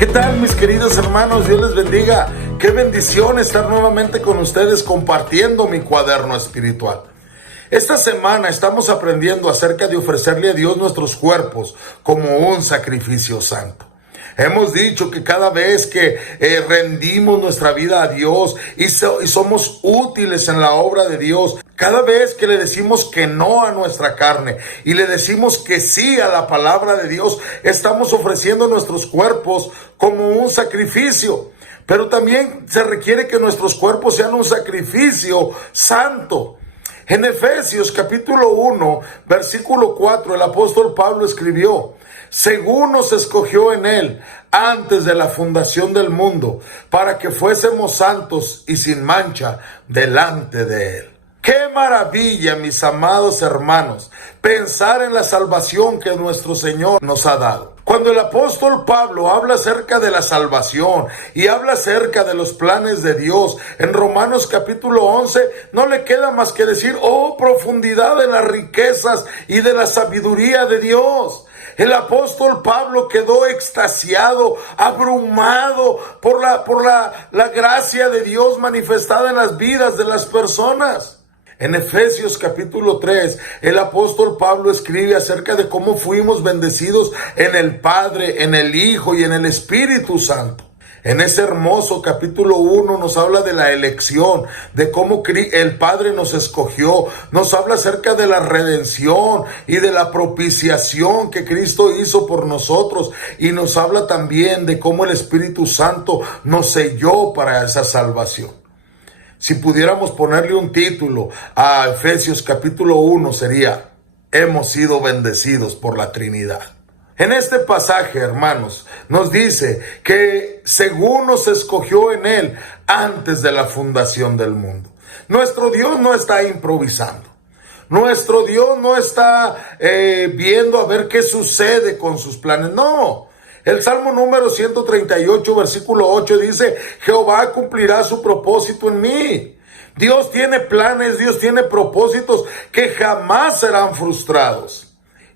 ¿Qué tal, mis queridos hermanos? Dios les bendiga. Qué bendición estar nuevamente con ustedes compartiendo mi cuaderno espiritual. Esta semana estamos aprendiendo acerca de ofrecerle a Dios nuestros cuerpos como un sacrificio santo. Hemos dicho que cada vez que rendimos nuestra vida a Dios y somos útiles en la obra de Dios, cada vez que le decimos que no a nuestra carne y le decimos que sí a la palabra de Dios, estamos ofreciendo nuestros cuerpos como un sacrificio. Pero también se requiere que nuestros cuerpos sean un sacrificio santo. En Efesios capítulo 1, versículo 4, el apóstol Pablo escribió: según nos escogió en él antes de la fundación del mundo, para que fuésemos santos y sin mancha delante de él. ¡Qué maravilla, mis amados hermanos, pensar en la salvación que nuestro Señor nos ha dado! Cuando el apóstol Pablo habla acerca de la salvación y habla acerca de los planes de Dios, en Romanos capítulo 11, no le queda más que decir: ¡oh, profundidad de las riquezas y de la sabiduría de Dios! El apóstol Pablo quedó extasiado, abrumado por la gracia de Dios manifestada en las vidas de las personas. En Efesios capítulo 3, el apóstol Pablo escribe acerca de cómo fuimos bendecidos en el Padre, en el Hijo y en el Espíritu Santo. En ese hermoso capítulo 1 nos habla de la elección, de cómo el Padre nos escogió, nos habla acerca de la redención y de la propiciación que Cristo hizo por nosotros, y nos habla también de cómo el Espíritu Santo nos selló para esa salvación. Si pudiéramos ponerle un título a Efesios capítulo 1 sería: hemos sido bendecidos por la Trinidad. En este pasaje, hermanos, nos dice que según nos escogió en él antes de la fundación del mundo. Nuestro Dios no está improvisando. Nuestro Dios no está viendo a ver qué sucede con sus planes. No. El Salmo número 138, versículo 8 dice: Jehová cumplirá su propósito en mí. Dios tiene planes, Dios tiene propósitos que jamás serán frustrados.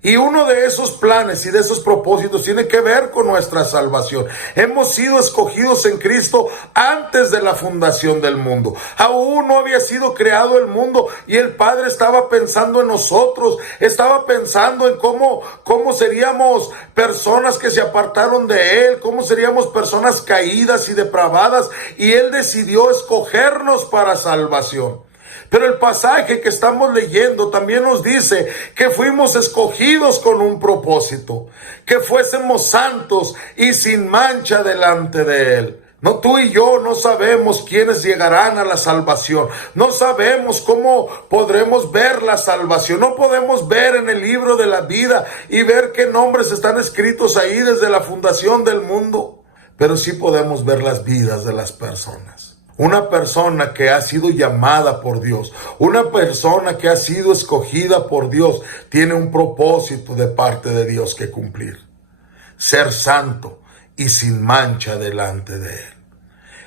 Y uno de esos planes y de esos propósitos tiene que ver con nuestra salvación. Hemos sido escogidos en Cristo antes de la fundación del mundo. Aún no había sido creado el mundo y el Padre estaba pensando en nosotros. Estaba pensando en cómo seríamos personas que se apartaron de Él, cómo seríamos personas caídas y depravadas. Y Él decidió escogernos para salvación. Pero el pasaje que estamos leyendo también nos dice que fuimos escogidos con un propósito, que fuésemos santos y sin mancha delante de Él. No, tú y yo no sabemos quiénes llegarán a la salvación. No sabemos cómo podremos ver la salvación. No podemos ver en el libro de la vida y ver qué nombres están escritos ahí desde la fundación del mundo. Pero sí podemos ver las vidas de las personas. Una persona que ha sido llamada por Dios, una persona que ha sido escogida por Dios, tiene un propósito de parte de Dios que cumplir: ser santo y sin mancha delante de Él.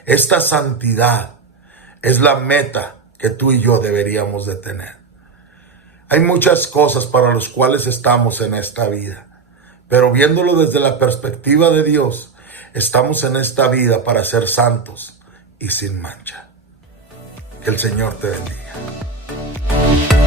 Esta santidad es la meta que tú y yo deberíamos de tener. Hay muchas cosas para las cuales estamos en esta vida, pero viéndolo desde la perspectiva de Dios, estamos en esta vida para ser santos y sin mancha. Que el Señor te bendiga.